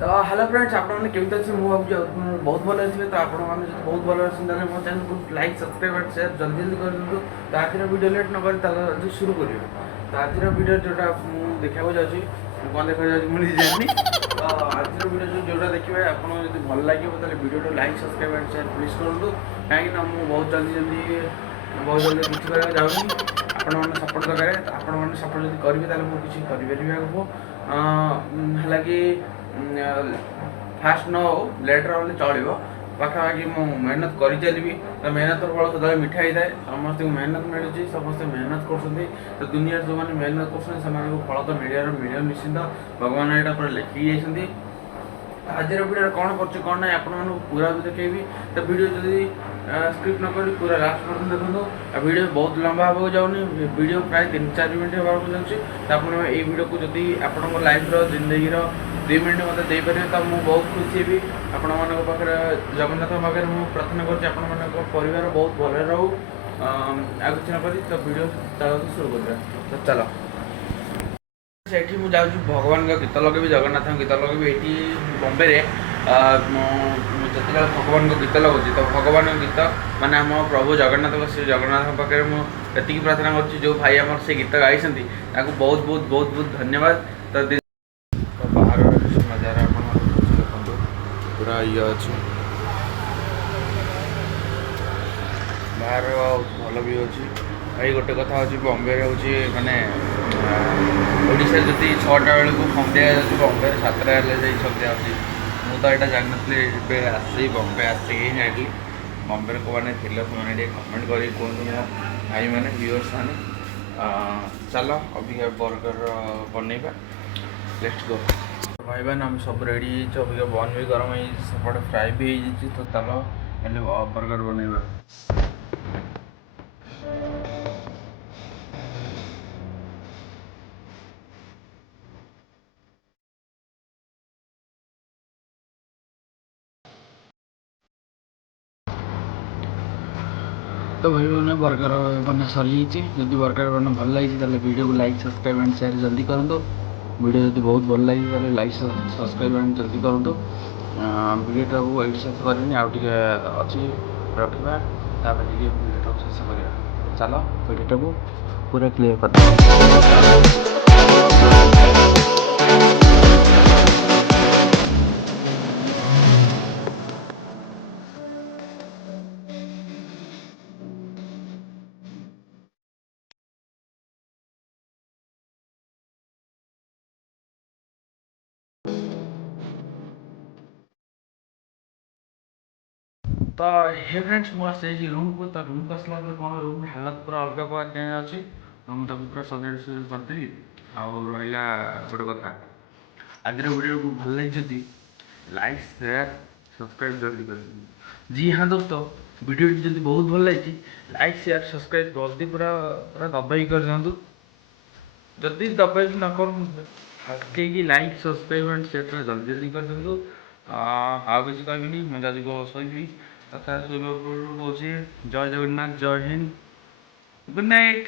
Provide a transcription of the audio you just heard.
तो hello friends आपने केମିତି अच्छे ମୁଁ ଭାବୁଛି ବହୁତ ଭଲ ହେଇଥିବେ ତ ଆପଣମାନେ ଯଦି ବହୁତ ଭଲ ଅଛନ୍ତି ତାହେଲେ ମୋ ଚ୍ୟାନେଲକୁ ଲାଇକ୍ ସବସ୍କ୍ରାଇବ୍ ଆଣ୍ଡ ସେୟାର ଜଲ୍ଦି ଜଲ୍ଦି କରିଦିଅନ୍ତୁ। ତ ଆଜିର ଭିଡ଼ିଓ ଲେଟ୍ ନ କରି ତାହେଲେ ଆଜି शुरू କରିବା। ତ ଆଜିର ଭିଡ଼ିଓ ଯେଉଁଟା ମୁଁ ଦେଖିବାକୁ ଯାଉଛି ମୁଁ କ'ଣ ଦେଖିବାକୁ ଯାଉଛି ମୁଁ ନିଜେ ଜାଣିନି। ତ ଆଜିର ଭିଡ଼ିଓ ଯେଉଁଟା ଦେଖିବେ ଆପଣଙ୍କୁ ଯଦି ଭଲ ଲାଗିବ ତାହେଲେ ଭିଡ଼ିଓଟା like subscribe and share please କରନ୍ତୁ। କାହିଁକିନା ମୁଁ ବହୁତ ଜଲ୍ଦି କିଛି କରିବାକୁ ଯାଉନି। ଆପଣମାନେ ସପୋର୍ଟ ଦରକାର। ଆପଣମାନେ ସପୋର୍ଟ ଯଦି କରିବେ ତାହେଲେ ମୁଁ କିଛି କରିପାରିବି ଆଗକୁ। ହେଲା କି ଫାଷ୍ଟ ନ ହଉ ଲେଟ୍ରେ ହେଲେ ଚଳିବ ପାଖାପାଖି ମୁଁ ମେହନତ କରି ଚାଲିବି। ତ ମେହନତର ଫଳ ସଦାବେଳେ ମିଠା ହେଇଥାଏ। ସମସ୍ତଙ୍କୁ ମେହନତ ମିଳୁଛି, ସମସ୍ତେ ମେହନତ କରୁଛନ୍ତି। ତ ଦୁନିଆରେ ଯେଉଁମାନେ ମେହନତ କରୁଛନ୍ତି ସେମାନଙ୍କୁ ଫଳ ତ ମିଳିବ ନିଶ୍ଚିନ୍ତ। ଭଗବାନ ଏଇଟା ପୁରା ଲେଖିକି ଯାଇଛନ୍ତି। ଆଜିର ଭିଡ଼ିଓରେ କ'ଣ କରୁଛି କ'ଣ ନାହିଁ ଆପଣମାନଙ୍କୁ ପୁରା ବି ଦେଖେଇବି। ତ ଭିଡ଼ିଓ ଯଦି ସ୍କିପ୍ ନ କରି ପୁରା ଲାଷ୍ଟ ପର୍ଯ୍ୟନ୍ତ ଦେଖନ୍ତୁ। ଆଉ ଭିଡ଼ିଓ ବହୁତ ଲମ୍ବା ହେବାକୁ ଯାଉନି, ଭିଡ଼ିଓ ପ୍ରାୟ 3-4 ମିନିଟ୍ ହେବାକୁ ଯାଉଛି। ତ ଆପଣ ଏଇ ଭିଡ଼ିଓକୁ ଯଦି ଆପଣଙ୍କ ଲାଇଫ୍ର ଜିନ୍ଦଗିର 2 ମିନିଟ୍ ମୋତେ ଦେଇପାରିବେ ତ ମୁଁ ବହୁତ ଖୁସି ହେବି। ଆପଣମାନଙ୍କ ପାଖରେ ଜଗନ୍ନାଥଙ୍କ ପାଖରେ ମୁଁ ପ୍ରାର୍ଥନା କରୁଛି ଆପଣମାନଙ୍କ ପରିବାର ବହୁତ ଭଲରେ ରହୁ। ଆଉ କିଛି ନ କରି ତ ଭିଡ଼ିଓ ଚାଲନ୍ତୁ ଶୁରୁ କରିବା। ତ ଚାଲ ସେଇଠି ମୁଁ ଯାଉଛି ଭଗବାନଙ୍କ ଗୀତ ଲଗାଇବି, ଜଗନ୍ନାଥଙ୍କ ଗୀତ ଲଗାଇବି। ଏଇଠି ବମ୍ବେରେ ମୁଁ ଯେତେବେଳେ ଭଗବାନଙ୍କ ଗୀତ ଲଗାଉଛି ତ ଭଗବାନଙ୍କ ଗୀତ ମାନେ ଆମ ପ୍ରଭୁ ଜଗନ୍ନାଥଙ୍କ ଶ୍ରୀ ଜଗନ୍ନାଥଙ୍କ ପାଖରେ ମୁଁ ଏତିକି ପ୍ରାର୍ଥନା କରୁଛି ଯେଉଁ ଭାଇ ଆମର ସେ ଗୀତ ଗାଇଛନ୍ତି ତାଙ୍କୁ ବହୁତ ବହୁତ ବହୁତ ବହୁତ ଧନ୍ୟବାଦ। ତ ବାହାରର କିଛି ନଜାରା ଆପଣ ଦେଖନ୍ତୁ, ପୁରା ଇଏ ଅଛି, ବାହାର ଭଲ ବି ଅଛି। ଭାଇ ଗୋଟେ କଥା ହେଉଛି ବମ୍ବେରେ ହେଉଛି ମାନେ ଓଡ଼ିଶାରେ ଯଦି 6ଟା ବେଳକୁ ସନ୍ଧ୍ୟା ଯାଉଛି ବମ୍ବେରେ 7ଟା ହେଲେ ଯାଇ ସନ୍ଧ୍ୟା ହେଉଛି। ମୁଁ ତ ଏଇଟା ଜାଣିନଥିଲି, ଏବେ ଆସିକି ବମ୍ବେ ଆସିକି ହିଁ ଜାଣିଲି। ବମ୍ବେରେ କେଉଁମାନେ ଥିଲେ ସେମାନେ ଟିକେ କମେଣ୍ଟ କରିକି କୁହନ୍ତୁ ମୋ ଭାଇମାନେ ଭିଉଅର୍ସ ମାନେ। ଚାଲ ଅବିକା ବର୍ଗର ବନେଇବା, ଲେଟ୍ସ ଗୋ। ଭାଇମାନେ ଆମେ ସବୁ ରେଡ଼ି ହେଇଯାଇଛି, ଅବିକା ବନ୍ ବି ଗରମ ହେଇଯାଇଛି, ସେପଟେ ଫ୍ରାଏ ବି ହେଇଯାଇଛି। ତ ଚାଲ ହେଲେ ବର୍ଗର ବନେଇବା। तो भाई मैंने बर्गर बना सरी जदि बर्गर बना भल लगी वीडियो को लाइक सब्सक्राइब एंड शेयर जल्दी करूँ। वीडियो जब बहुत भल लगी लाइक सब्सक्राइब एंड जल्दी करूँ। वीडियो को एट शेष करनी आउटे अच्छी रखा वीडियो शेष करा। चलो वीडियो को पूरा क्लीयर कर तो हे फ्रेंड्स मुझे रूम को तो रूम को आसला कौन रूम हालत पूरा अलग प्रकार के अच्छी। तो मुझे पूरा सजाड़ करदेवी। आउ रहा गोटे कथा आज वीडियो को भल लगी लाइक शेयर सब्सक्राइब जल्दी कर। जी हाँ दोस्तों, वीडियो जल्दी बहुत भल लगी लाइक शेयर सब्सक्राइब जल्दी पूरा पूरा दबाई कर दिखाँ। जदि दबाई न कर लाइक सब्सक्राइब एंड शेयर जल्दी जल्दी कर दिखाँ। आउ किसी कहबी मुझे आज शोबी तथा शोवा पूर्व कौन जय जगन्नाथ जय हिंद गुड नाइट।